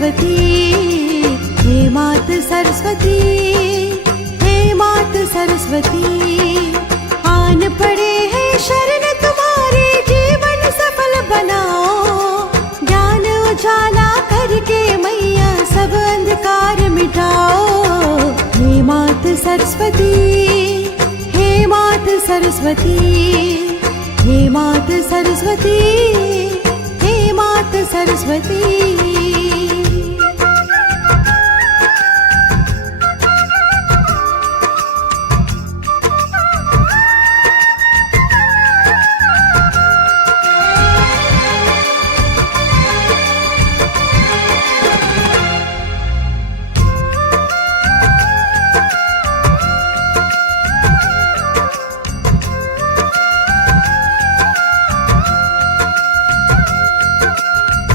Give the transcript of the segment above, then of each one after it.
सरस्वती, हे मात सरस्वती, हे मात सरस्वती। आन पड़े हैं शरण तुम्हारे, जीवन सफल बनाओ। ज्ञान उजाला करके मैया सब अंधकार मिटाओ। हे मात सरस्वती, हे मात सरस्वती, हे मात सरस्वती, हे मात सरस्वती।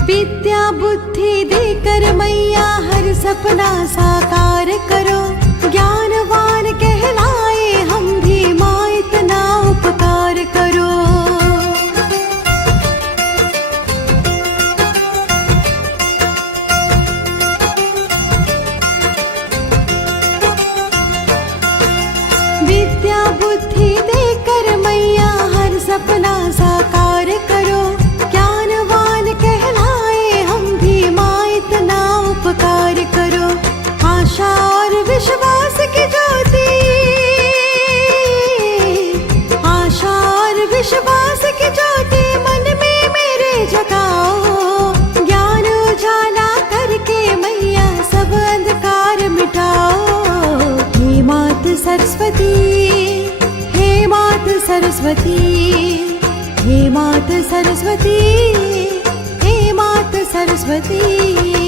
विद्या बुद्धि देकर मैया हर सपना साकार करो। ज्ञानवान कहलाए हम भी माँ, इतना उपकार करो। विद्या बुद्धि देकर मैया हर सपना साकार करो। ज्ञानवान कहलाए हम भी माँ, इतना उपकार करो। आशा और विश्वास की ज्योति, आशा और विश्वास की ज्योति मन में मेरे जगाओ। ज्ञान उजाला करके मैया सब अंधकार मिटाओ। हे मात सरस्वती, हे मात सरस्वती, हे मात सरस्वती, हे मात सरस्वती।